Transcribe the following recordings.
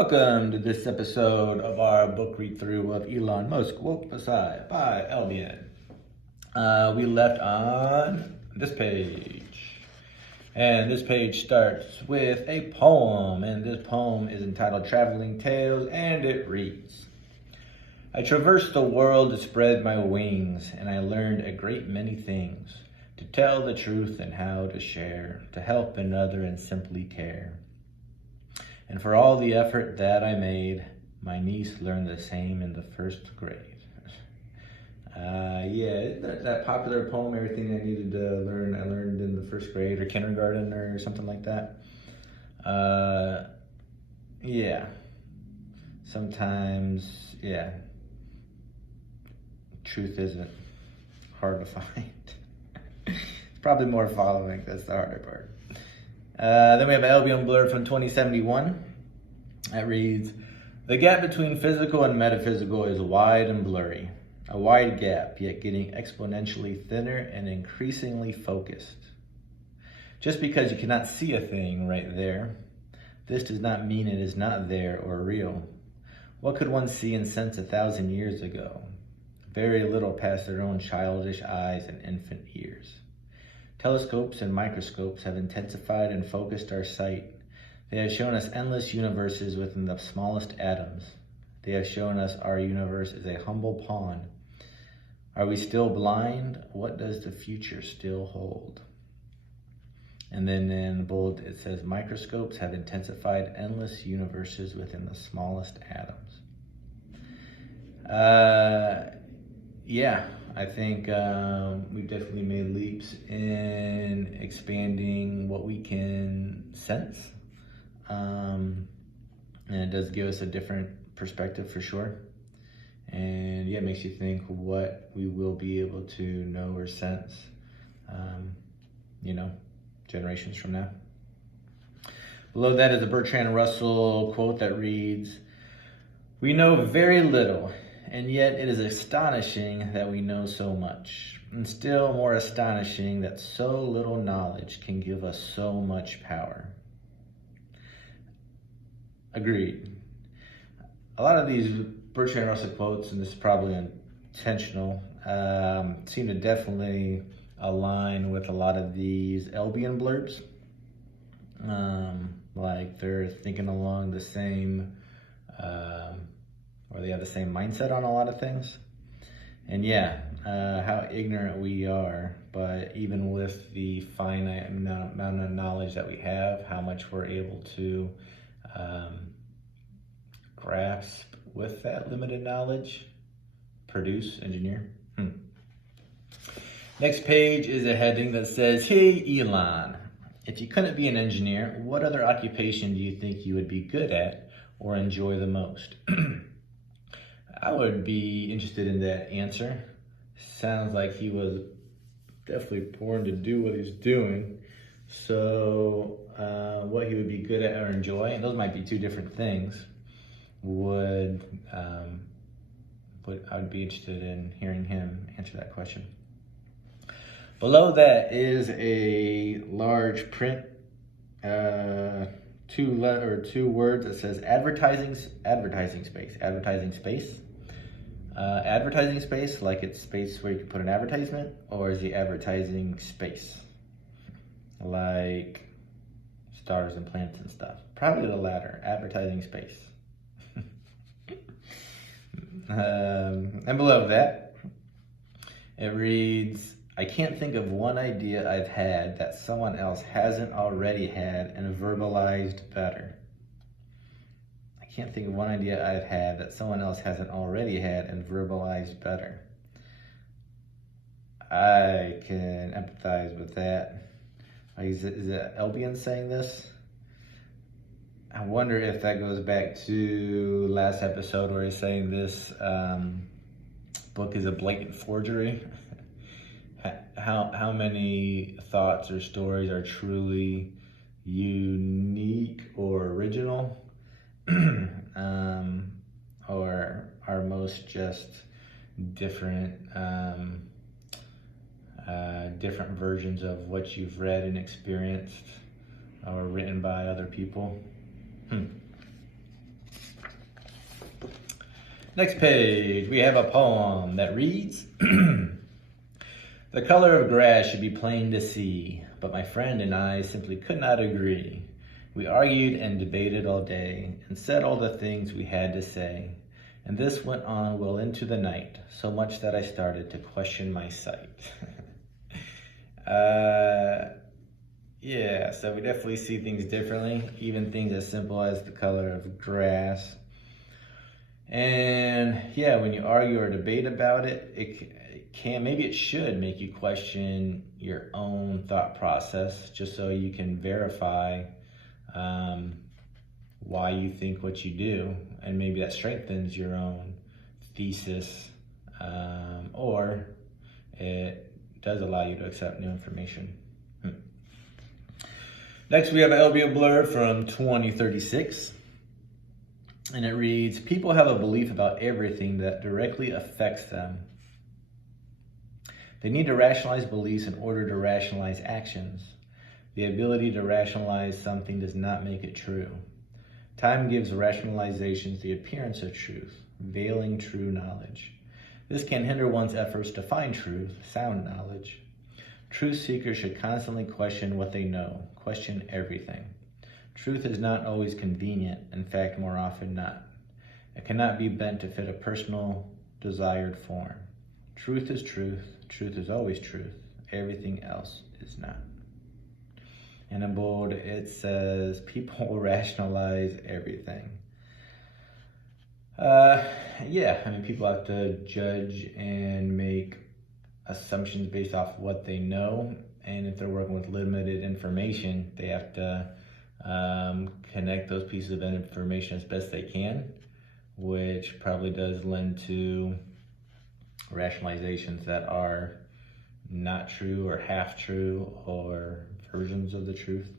Welcome to this episode of our book read-through of Elon Musk, Woke Messiah by LBN. We left on this page. And this page starts with a poem. And this poem is entitled Traveling Tales, and it reads, I traversed the world to spread my wings, and I learned a great many things, to tell the truth and how to share, to help another and simply care. And for all the effort that I made, my niece learned the same in the first grade. That popular poem, Everything I Needed to Learn, I learned in the first grade or kindergarten or something like that. Sometimes, truth isn't hard to find. It's probably more following, that's the harder part. Then we have an Albion blurb from 2071. That reads, the gap between physical and metaphysical is wide and blurry. A wide gap, yet getting exponentially thinner and increasingly focused. Just because you cannot see a thing right there, this does not mean it is not there or real. What could one see and sense 1,000 years ago? Very little past their own childish eyes and infant ears. Telescopes and microscopes have intensified and focused our sight. They have shown us endless universes within the smallest atoms. They have shown us our universe is a humble pawn. Are we still blind? What does the future still hold? And then in bold it says, microscopes have intensified endless universes within the smallest atoms. I think we've definitely made leaps in expanding what we can sense. And it does give us a different perspective for sure. And it makes you think what we will be able to know or sense, generations from now. Below that is a Bertrand Russell quote that reads, we know very little, and yet it is astonishing that we know so much, and still more astonishing that so little knowledge can give us so much power. Agreed. A lot of these Bertrand Russell quotes, and this is probably intentional, seem to definitely align with a lot of these Albion blurbs. Like they're thinking along the same, or they have the same mindset on a lot of things. And how ignorant we are, but even with the finite amount of knowledge that we have, how much we're able to grasp with that limited knowledge, produce, engineer. Next page is a heading that says, hey Elon, if you couldn't be an engineer, what other occupation do you think you would be good at or enjoy the most? I would be interested in that answer. Sounds like he was definitely born to do what he's doing. So what he would be good at or enjoy, and those might be two different things, I would be interested in hearing him answer that question. Below that is a large print, two words that says advertising space. Advertising space, like it's space where you can put an advertisement, or is the advertising space? Like stars and plants and stuff. Probably the latter, advertising space. And below that, it reads, I can't think of one idea I've had that someone else hasn't already had and verbalized better. I can't think of one idea I've had that someone else hasn't already had and verbalized better. I can empathize with that. Is it Albion saying this? I wonder if that goes back to last episode where he's saying this book is a blatant forgery. How many thoughts or stories are truly unique or original, or are most just different different versions of what you've read and experienced or written by other people? Next page, we have a poem that reads, The color of grass should be plain to see, but my friend and I simply could not agree. We argued and debated all day, and said all the things we had to say. And this went on well into the night, so much that I started to question my sight. Yeah, so we definitely see things differently, even things as simple as the color of grass. And yeah, when you argue or debate about it, it can, maybe it should make you question your own thought process, just so you can verify why you think what you do, and maybe that strengthens your own thesis, or it does allow you to accept new information. Next, we have an LBM blurb from 2036. And it reads, people have a belief about everything that directly affects them. They need to rationalize beliefs in order to rationalize actions. The ability to rationalize something does not make it true. Time gives rationalizations the appearance of truth, veiling true knowledge. This can hinder one's efforts to find truth, sound knowledge. Truth seekers should constantly question what they know, question everything. Truth is not always convenient, in fact, more often not. It cannot be bent to fit a personal, desired form. Truth is truth. Truth is always truth. Everything else is not. And in bold, it says, people will rationalize everything. Yeah, I mean, people have to judge and make assumptions based off what they know. And if they're working with limited information, they have to connect those pieces of information as best they can, which probably does lend to rationalizations that are not true or half true or versions of the truth.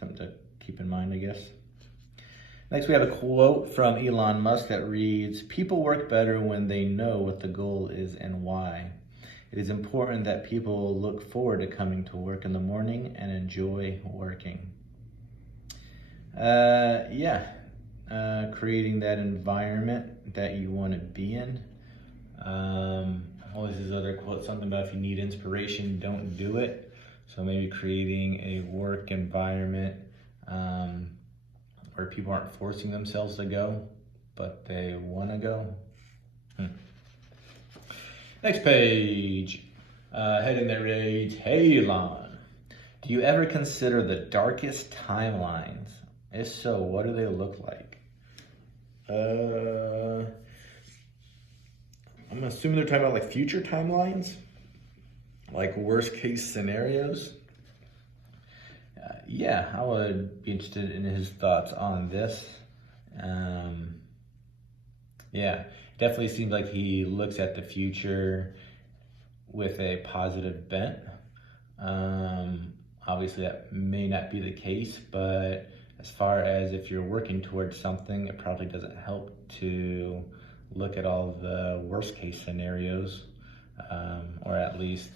Something to keep in mind, I guess. Next, we have a quote from Elon Musk that reads, people work better when they know what the goal is and why. It is important that people look forward to coming to work in the morning and enjoy working. Creating that environment that you want to be in. Always this other quote, something about if you need inspiration, don't do it. So maybe creating a work environment where people aren't forcing themselves to go, but they want to go. Next page, heading that reads, hey Elon, do you ever consider the darkest timelines? If so, what do they look like? I'm assuming they're talking about like future timelines, like worst case scenarios. Yeah, I would be interested in his thoughts on this. Yeah, definitely seems like he looks at the future with a positive bent. Obviously that may not be the case, but as far as if you're working towards something, it probably doesn't help to look at all the worst case scenarios, or at least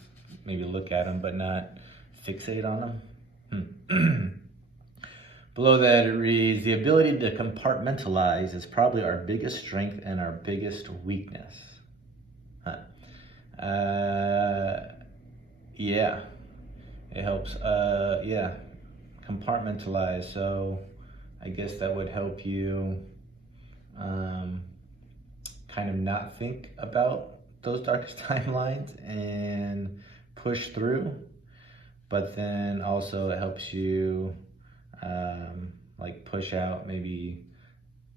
maybe look at them but not fixate on them. Below that it reads, the ability to compartmentalize is probably our biggest strength and our biggest weakness. Yeah, it helps, compartmentalize. So I guess that would help you kind of not think about those darkest timelines and push through. But then also it helps you like push out maybe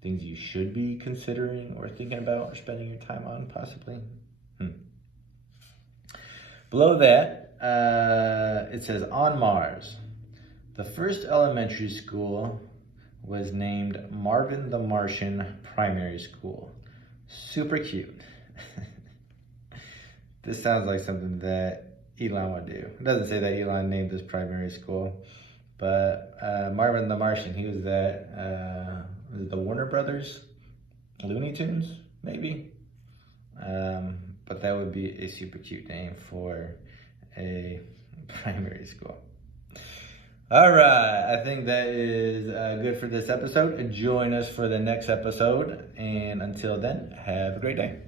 things you should be considering or thinking about or spending your time on possibly. Below that, it says, on Mars, the first elementary school was named Marvin the Martian Primary School. Super cute. This sounds like something that Elon would do. It doesn't say that Elon named this primary school, but Marvin the Martian, he was that, was it the Warner Brothers Looney Tunes, maybe? But that would be a super cute name for a primary school. All right, I think that is good for this episode. Join us for the next episode, and until then, have a great day.